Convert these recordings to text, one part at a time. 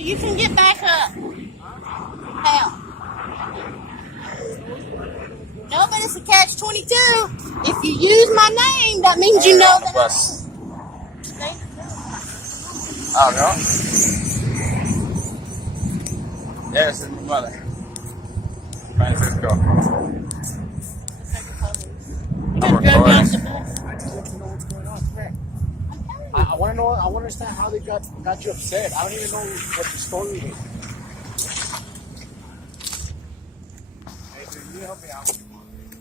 You can get back up. Hell. No, but it's a catch-22. If you use my name, that means you know that bus. Oh, no? Yes, it's my mother. Francisco. I'm recording. I want to know. I want to understand how they got you upset. I don't even know what the story is. Hey, dude, you help me out.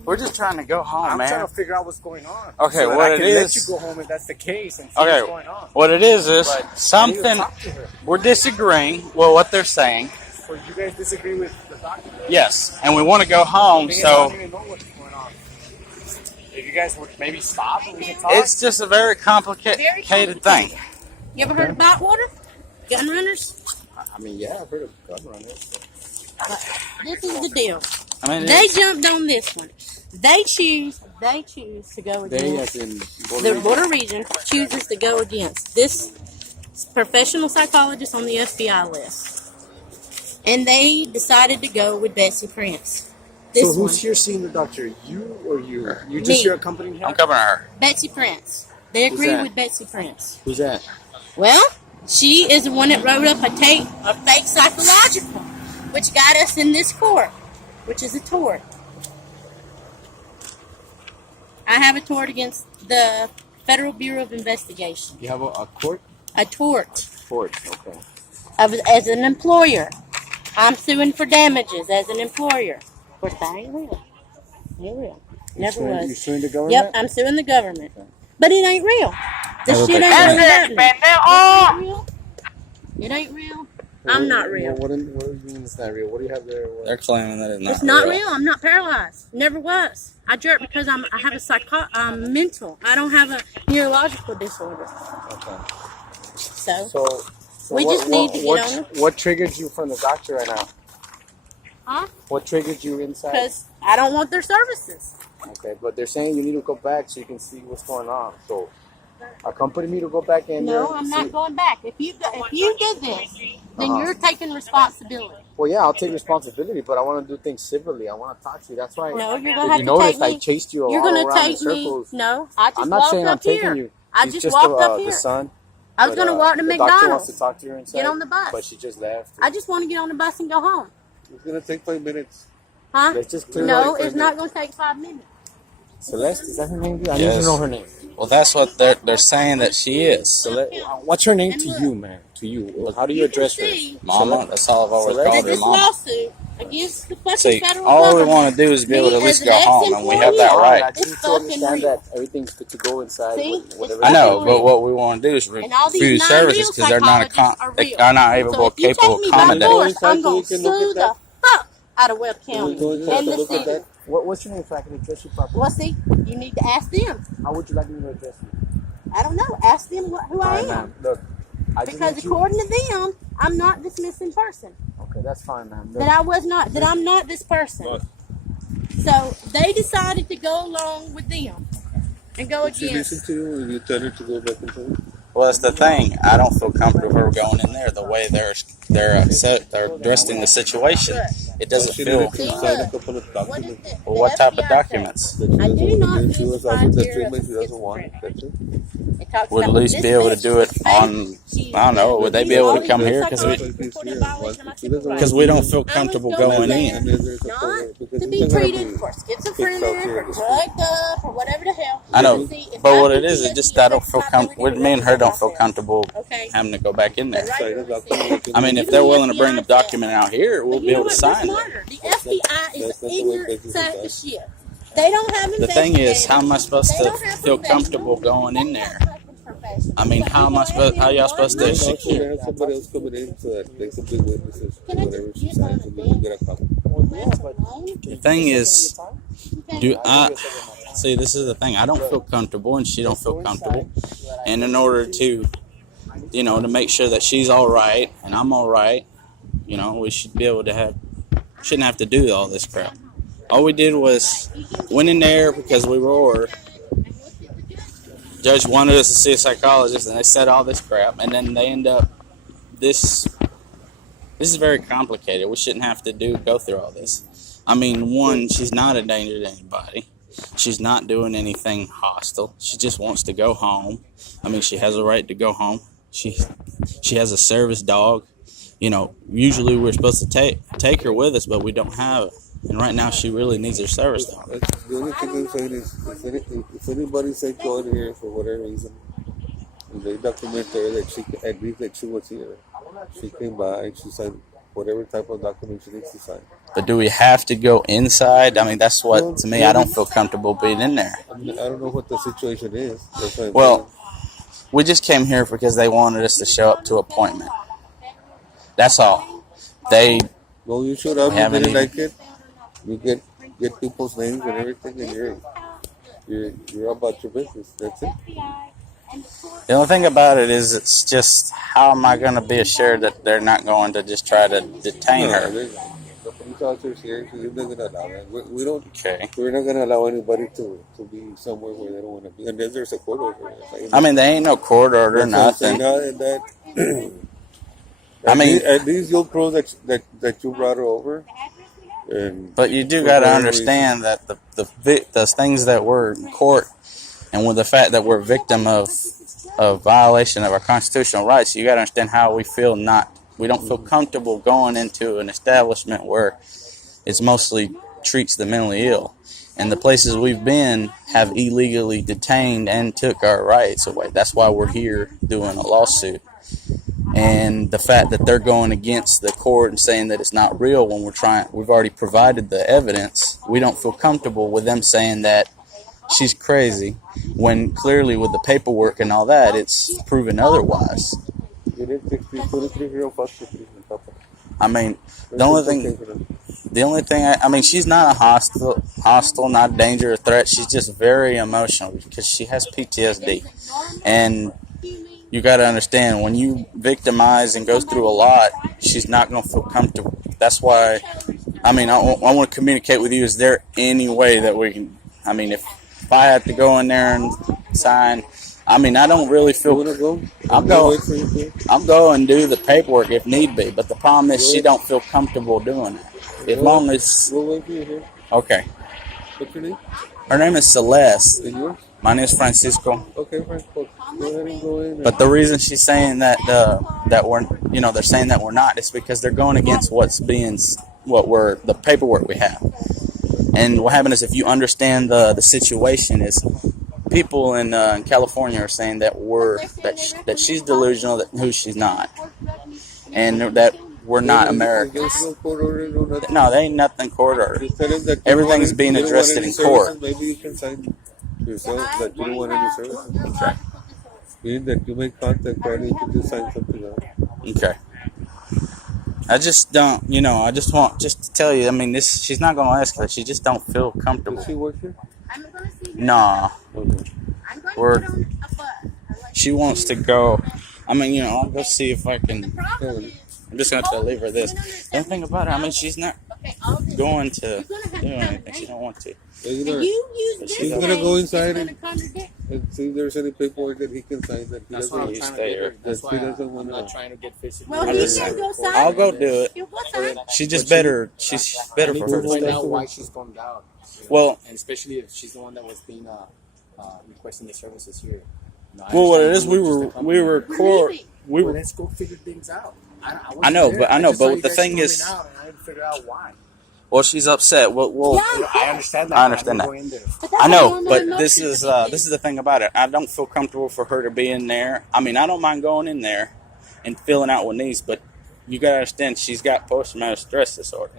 We're just trying to go home, man. I'm trying to figure out what's going on. Okay, so what I it can is. Let you go home if that's the case and see what's going on. What it is But something we're disagreeing with what they're saying. So you guys disagree with the doctor? Yes, and we want to go home. So I don't even know what's going on. If you guys would maybe stop and we can talk. it's just a very complicated thing. You ever heard of Botwater? Gun runners? I mean, yeah, I've heard of gun runners. This is the deal. I mean, They jumped on this one. They choose to go against. The border region chooses to go against this professional psychologist on the FBI list. And they decided to go with Betsy Prince. So who's here seeing the doctor? You or you? You just here accompanying him? I'm covering her. Betsy Prince. They agree with Betsy Prince. Who's that? Well, she is the one that wrote up a fake psychological, which got us in this court, which is a tort. I have a tort against the Federal Bureau of Investigation. You have a court? A tort. Tort, okay. As an employer. I'm suing for damages as an employer. Of course, that ain't real. Ain't real. Never was. You're suing the government? Yep, I'm suing the government. Okay. But it ain't real. This shit ain't real. It ain't real. I'm not real. What do you mean it's not real? What do you have there? They're claiming that it's not real. It's not real. I'm not paralyzed. Never was. I jerk because I have a mental. I don't have a neurological disorder. Okay. So we just need to get on it. What triggered you from the doctor right now? Huh? What triggered you inside? Because I don't want their services. Okay, but they're saying you need to go back so you can see what's going on. So accompany me to go back in there. No, I'm not going back. If you did this, then you're taking responsibility. Well, yeah, I'll take responsibility, but I want to do things civilly. I want to talk to you. That's why. No, you're gonna have if you to take noticed, me. I chased you You're all gonna around in take me. circles. No, I just I'm not walked saying I'm up here. taking you. I She's just walked up the here. son. I was gonna walk to the doctor McDonald's. wants to talk to you inside. Get on the bus. But she just left. I just want to get on the bus and go home. It's gonna take 5 minutes. Huh? Let's just clear No, like it's not gonna take 5 minutes. Celeste, is that her name? I Yes. need to know her name. Well, that's what they're saying that she is. What's her name to you, man? To you. How do you address her? Mama, that's all I've always Celeste? called her, This Mama. lawsuit against the fucking See, federal all we government. want to do is be able to at least go as an home, and we have that ex-employee, right. I just need to fucking understand real. that everything's good to go inside. See? Whatever. I know, but what we want to do is And all these refuse services because they're not psychologists are real. they're not So able, if you capable take of me by accommodating. force, I'm gonna Can we look sue at that? the fuck out of Webb County and the Look at city. that. What's your name so I can address you properly? Well, see, you need to ask them. How would you like me to address you? I don't know. Ask them who I Alright, am. ma'am. Look, I just Because need you. according to them, I'm not this missing person. Okay, that's fine, ma'am. Look, That I'm not this person. So they decided to go along with them and go against. to you and you tell her to go back and forth? Well, that's the thing. I don't feel comfortable her going in there the way they're addressing the situation. It doesn't feel. See, Sign a look, couple of what documents. is it? Well, what type of documents? I do not use the criteria of schizophrenic. schizophrenic. It talks Would at about least this be able to bitch do it was on. fake. I don't know. Would they be able to come here because we don't feel comfortable going in? Not to be treated for schizophrenia, or drugged up, or whatever the hell. I know, See, if but I what could it is, get it just you I don't feel comfortable. Me and her don't feel comfortable Okay. having to go back in there. Right here we see. I mean, if they're willing to bring the document out here, we'll But be you know able to what? They're sign it. smarter. The FBI is an ignorant sack of shit. They don't have The thing is, how am I supposed They to don't have feel professionals. comfortable going in They there? don't have professionals. I mean, So how am I you go supposed? ahead How y'all and supposed go to on my secure? shit. Have somebody else coming in so that they can be witnesses Can I whatever just she use one signs of and them? then get a copy. The thing is, see, this is the thing. I don't feel comfortable, and she don't feel comfortable. And in order to, to make sure that she's all right and I'm all right, we should be able to shouldn't have to do all this crap. All we did was went in there because we were ordered. Judge wanted us to see a psychologist, and they said all this crap, and then they end up this This is very complicated. We shouldn't have to go through all this. I mean, one, she's not a danger to anybody. She's not doing anything hostile. She just wants to go home. I mean, she has a right to go home. She has a service dog. You know, usually we're supposed to take her with us, but we don't have it. And right now, she really needs her service dog. The only thing I'm saying is, if anybody sent you out here for whatever reason, and they document there that she agrees that she was here, she came by, she signed whatever type of document she needs to sign. But do we have to go inside? I mean, that's what, to me, I don't feel comfortable being in there. I mean, I don't know what the situation is. That's what I'm Well, saying. we just came here because they wanted us to show up to appointment. That's all. Well, you showed up, you haven't didn't even- like it. You get people's names and everything, and you're about your business. That's it. The only thing about it is, it's just, how am I going to be assured that they're not going to just try to detain her? The police officers here, so you're not going to allow that. We don't. Okay. We're not going to allow anybody to be somewhere where they don't want to be, unless there's a court order. I mean, there ain't no court order, That's what I'm nothing. saying. I mean, at these young pros that you brought her over, and but you do got to understand that the things that we're in court, and with the fact that we're a victim of violation of our constitutional rights, you got to understand how we feel. We don't feel comfortable going into an establishment where it's mostly treats the mentally ill, and the places we've been have illegally detained and took our rights away. That's why we're here doing a lawsuit. And the fact that they're going against the court and saying that it's not real when we've already provided the evidence, we don't feel comfortable with them saying that she's crazy, when clearly with the paperwork and all that, it's proven otherwise. I mean, the only thing, I mean, she's not a hostile, not a danger or threat. She's just very emotional because she has PTSD. And you got to understand, when you victimize and go through a lot, she's not going to feel comfortable. That's why, I mean, I want to communicate with you. Is there any way that we can, I mean, if I have to go in there and sign, I mean, I don't really feel. I'll go and do the paperwork if need be. But the problem is, she don't feel comfortable doing it. As long as. We'll wait for you here. Okay. What's your name? Her name is Celeste. And yours? My name is Francisco. Okay, Francisco. Go ahead and go in. But the reason she's saying that we're, they're saying that we're not, is because they're going against the paperwork we have. And what happened is, if you understand the situation, is people in California are saying that that she's delusional, that who she's not, and that we're not Americans. No, there ain't nothing court order. Everything's being addressed in court. Maybe you can sign yourself that you don't want any services. Okay. Meaning that you make contact, right? You can just sign something out. Okay. I just don't, I just want to tell you, I mean, she's not going to ask that. She just don't feel comfortable. Does she work here? Nah. Okay. She wants to go. I mean, I'll go see if I can. I'm just going to have to leave her this. The only thing about it, I mean, she's not going to do anything. She don't want to. He's going to go inside and see if there's any paperwork that he can sign that he That's why I'm doesn't. trying to get her. That's why I'm not trying to get physically. Well, he can go sign. I'll go do it. She's better I for need her to to find stay. out why she's stormed out. Well, and especially if she's the one that was being requesting the services here. Well, what it is, we were court. Well, let's go figure things out. I know, but the thing is, I didn't figure out why. Well, she's upset. Well, I understand that. I understand that. Go in there. I know, but this is the thing about it. I don't feel comfortable for her to be in there. I mean, I don't mind going in there and filling out what needs, but you gotta understand, she's got post-traumatic stress disorder.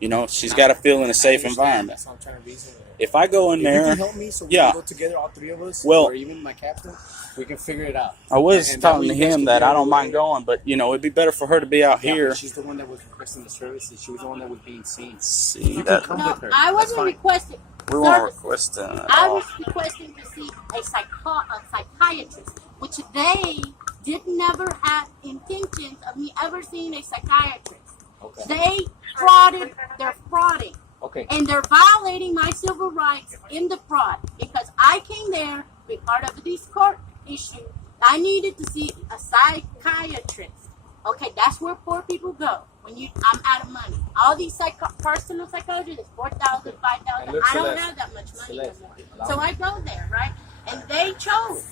Yeah. She's got to feel in a safe environment. That's what I'm trying to reason. If I go in there, you can help me, so we can go together, all three of us, or even my captain, we can figure it out. I was talking to him that I don't mind going, but it'd be better for her to be out here. She's the one that was requesting the services. She was the one that was being seen. See, you can come with her. I wasn't requesting. We weren't requesting. I was requesting to see a psychiatrist, which they did never have intentions of me ever seeing a psychiatrist. Okay. They frauded. They're frauding. Okay. And they're violating my civil rights in the fraud, because I came there to be part of this court issue. I needed to see a psychiatrist. Okay, that's where poor people go. When I'm out of money. All these personal psychologists, it's $4,000, $5,000. I don't have that much money anymore. So I go there, right? And they chose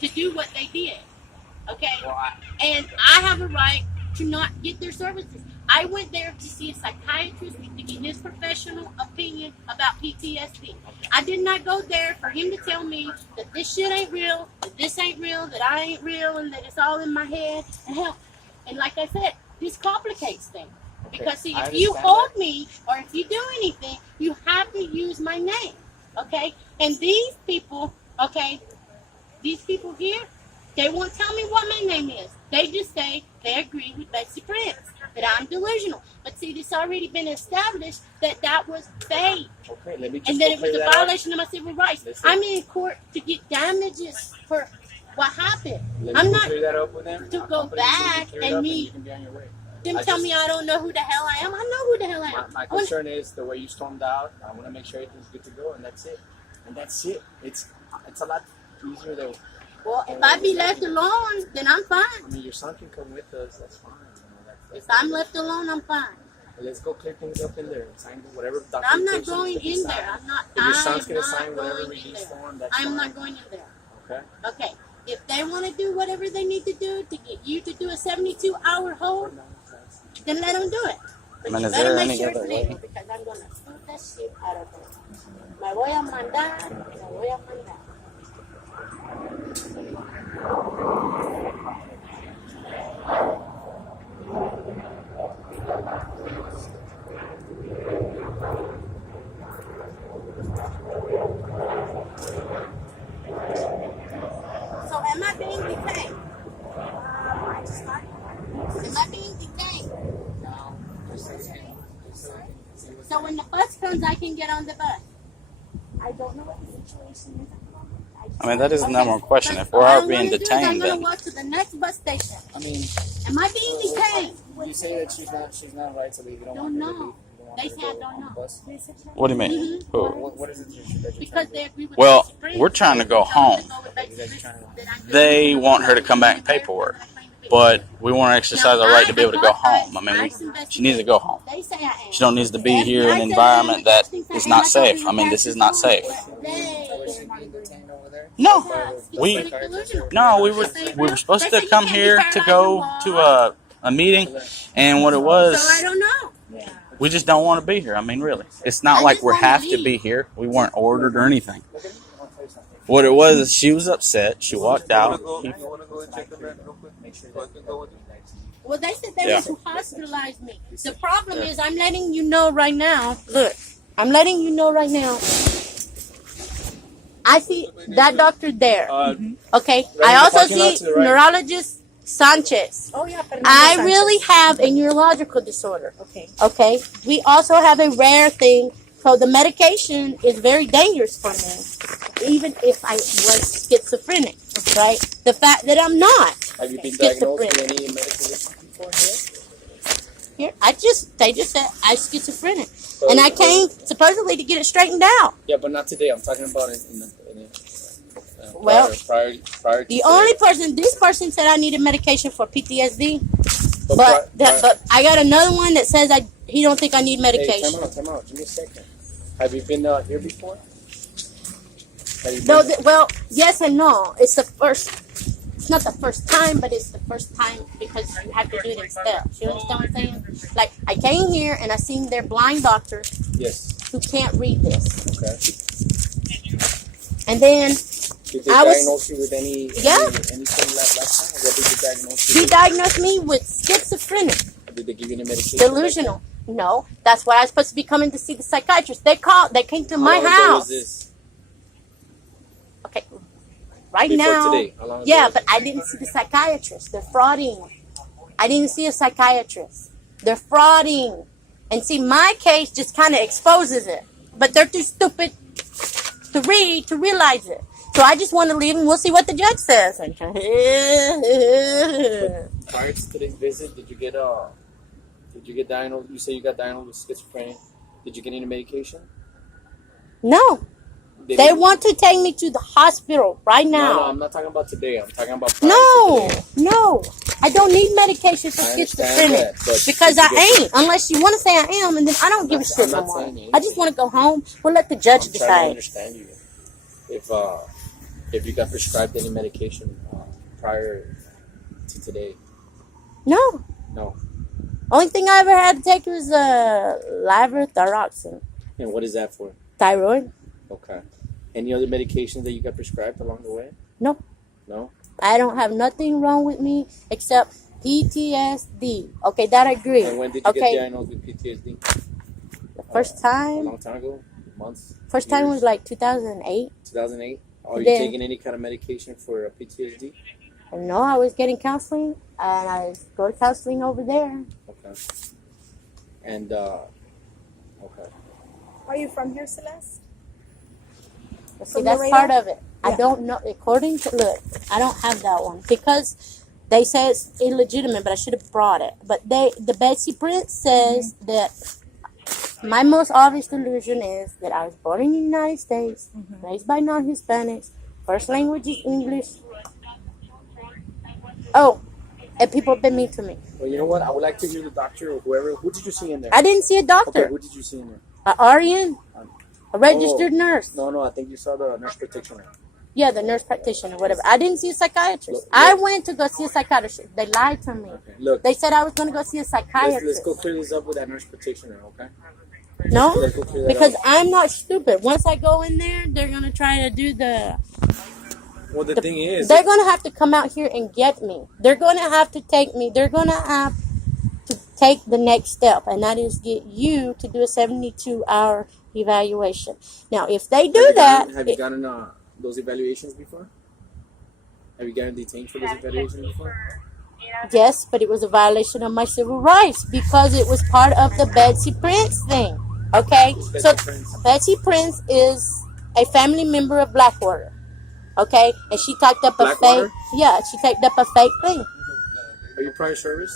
to do what they did. Okay? And I have a right to not get their services. I went there to see a psychiatrist to get his professional opinion about PTSD. I did not go there for him to tell me that this shit ain't real, that this ain't real, that I ain't real, and that it's all in my head. And hell, and like I said, this complicates things. Because see, if you hold me or if you do anything, you have to use my name. Okay? And these people, okay, these people here, they won't tell me what my name is. They just say they agree with Betsy Prince, that I'm delusional. But see, it's already been established that that was fake. Okay, let me just and that it was a violation of my civil rights. I'm in court to get damages for what happened. I'm not clear that up with them. to go back and meet them. Tell me I don't know who the hell I am. I know who the hell I am. My concern is the way you stormed out. I want to make sure everything's good to go, and that's it. It's a lot easier than. Well, if I be left alone, then I'm fine. I mean, your son can come with us. That's fine. If I'm left alone, I'm fine. Let's go clear things up in there and sign whatever documentation. I'm not going in there. I'm not. If your son's going to sign going whatever in release there. form, that's fine. I'm not going in there. Okay. Okay. If they want to do whatever they need to do to get you to do a 72-hour hold, then let them do it. But I mean, you is better there make any sure other it's way? legal because I'm going to sue that shit out of them. Me voy a mandar, me voy a mandar. So am I being detained? Am I being detained? So when the bus comes, I can get on the bus. I don't know what the situation is. I mean, that is the number one question. If we are being detained, I'm then going to walk to the next bus station. I mean, Am I being detained? you say that she's not right to leave. You don't Don't want her to know. leave. You don't want They her to say I go don't on the know. bus. what do you mean? Who? What is it that you're Because trying to they agree with Well, Betsy Prince. we're trying to go They tell them home. to go with Betsy Prince. They want her to come back and paperwork, but we want to exercise our right to be able to go home. I mean, she needs to go home. They say I am. She don't need to be here in an environment that is not safe. I mean, this is not safe. No, we were supposed to come here to go to a meeting, and what it So I was, don't know. we just don't want to be here. I mean, really, it's not like we have to be here. We weren't ordered or anything. What it was is she was upset. She walked out. You want to go and check on that real quick? So I can go with you. Well, they said they were to hospitalize me. The problem is, I'm letting you know right now. Look, I'm letting you know right now. I see that doctor there. Okay. I also see neurologist Sanchez. Oh, yeah, I really have a neurological disorder. Okay. Okay. We also have a rare thing. So the medication is very dangerous for me, even if I was schizophrenic. Right. The fact that I'm not. Have you been diagnosed with schizophrenic. any medical issues before here? Here, they just said I'm schizophrenic, and I came supposedly to get it straightened out. Yeah, but not today. I'm talking about Well, prior to the only person, this person said I needed medication for PTSD, but I got another one that says he don't think I need medication. Hey, time out. Give me a second. Have you been here before? No, well, yes and no. It's the first. It's not the first time, but it's the first time because you have to do it in steps. You understand what I'm saying? Like, I came here and I seen their blind doctor who can't read this. Okay. And then Did they diagnose you with anything last time? What did they diagnose you he diagnosed me with schizophrenic. Did they give you any medication? Delusional. No, that's why I was supposed to be coming to see the psychiatrist. They came to my How long ago house. was this? Okay, right Before now. today. How long ago Yeah, was but it? I didn't see the psychiatrist. They're frauding. I didn't see a psychiatrist. They're frauding. And see, my case just kind of exposes it. But they're too stupid to realize it. So I just want to leave and we'll see what the judge says. Prior to today's visit, did you get diagnosed? You say you got diagnosed with schizophrenia. Did you get any medication? No. They want to take me to the hospital right No, now. I'm not talking about today. I'm talking about prior to No, today. no. I don't need medication for I understand schizophrenic. that, but Because did I you get- ain't. Unless you want to say I am, and then I don't give a shit I'm no not more. saying anything. I just want to go home. We'll let the judge I'm trying to decide. understand you. If you got prescribed any medication prior to today. No. No. Only thing I ever had to take was levothyroxine. And what is that for? Thyroid? Okay. Any other medications that you got prescribed along the way? No. No? I don't have nothing wrong with me except PTSD. Okay, that I agree. And when did you Okay, get diagnosed with PTSD? the first A time, long time ago? Months? first time Years? was like 2008. 2008? Are you Then- taking any kind of medication for PTSD? No, I was getting counseling, and I go to counseling over there. Okay. And, okay. Are you from here, Celeste? See, From that's Laredo? part of it. I Yeah. don't know. According to look, I don't have that one because they say it's illegitimate, but I should have brought it. But the Betsy Prince says that my most obvious delusion is that I was born in the United States, raised by non-Hispanics, first language is English. Oh, and people have been mean to me. Well, you know what? I would like to hear the doctor or whoever. Who did you see in there? I didn't see a Okay, doctor, who did you see in there? a RN, a registered nurse. No, I think you saw the nurse practitioner. Yeah, the nurse practitioner, whatever. I didn't see a psychiatrist. I went to go see a psychiatrist. They lied to me. Okay. Look, They said I was going to go see a psychiatrist. let's go clear this up with that nurse practitioner, okay? No, Let's go clear that because up. I'm not stupid. Once I go in there, they're going to try to do Well, the thing is, they're going to have to come out here and get me. They're going to have to take me. They're going to have to take the next step, and that is get you to do a 72-hour evaluation. Now, if they do that, have you gotten those evaluations before? Have you gotten detained for those evaluations before? yes, but it was a violation of my civil rights because it was part of the Betsy Prince thing. Okay, Betsy so Prince? Betsy Prince is a family member of Blackwater. Okay, and she typed up a Blackwater? fake. Yeah, she typed up a fake thing. Are you prior service?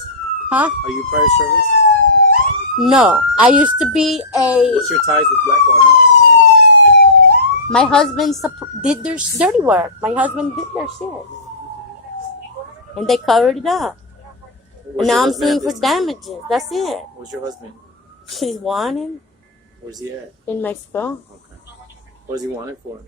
Huh? Are you prior service? No, I used to be a. What's your ties with Blackwater? My husband did their dirty work. My husband did their shit, and they covered it up. Where's And your now I'm husband suing at for this time? damages. That's it. Where's your husband? She's wanted Where's he at? in Mexico. Okay. What is he wanted for?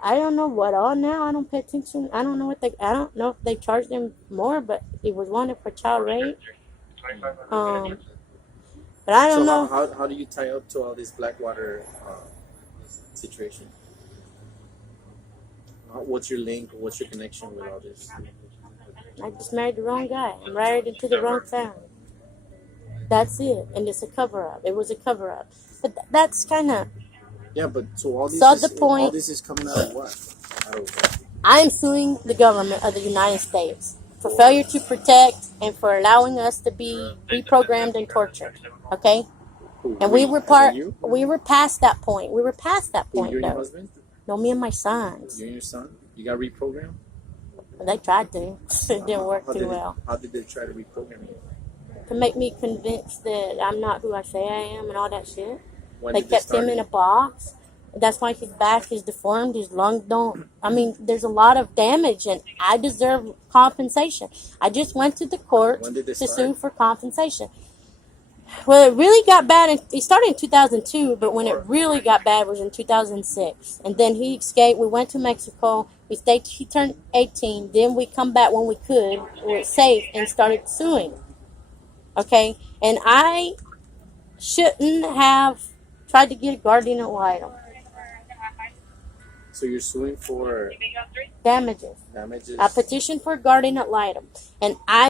I don't know what all now. I don't pay attention. I don't know what I don't know if they charged him more, but he was wanted for child rape. But I don't know. How do you tie up to all this Blackwater situation? What's your link? What's your connection with all this? I just married the wrong guy. I'm married into the wrong family. That's it. And it's a cover-up. It was a cover-up. But that's kind of... Yeah, but so all this So is, the point- all this is coming out of what? Out of I am suing the government of the United States for failure to protect and for allowing us to be reprogrammed and tortured. Okay? who? And we were You? we were past that point. We were past that Who, point, you and your though. husband? No, me and my sons. You and your son? You got reprogrammed? They tried to. It didn't work How too did well. How did they try to reprogram you? To make me convinced that I'm not who I say I am and all that shit. When They did they kept him start in a it? box. That's why his back is deformed. His lungs don't. I mean, there's a lot of damage, and I deserve compensation. I just went to the court When did they to start? sue for compensation. Well, it really got bad. It started in 2002, but when it really got bad was in 2006. And then he escaped. We went to Mexico. We stayed. He turned 18. Then we come back when we could. We were safe and started suing. Okay, and I shouldn't have tried to get a guardian ad litem. So you're suing for Damages. damages? I petitioned for a guardian ad litem, and I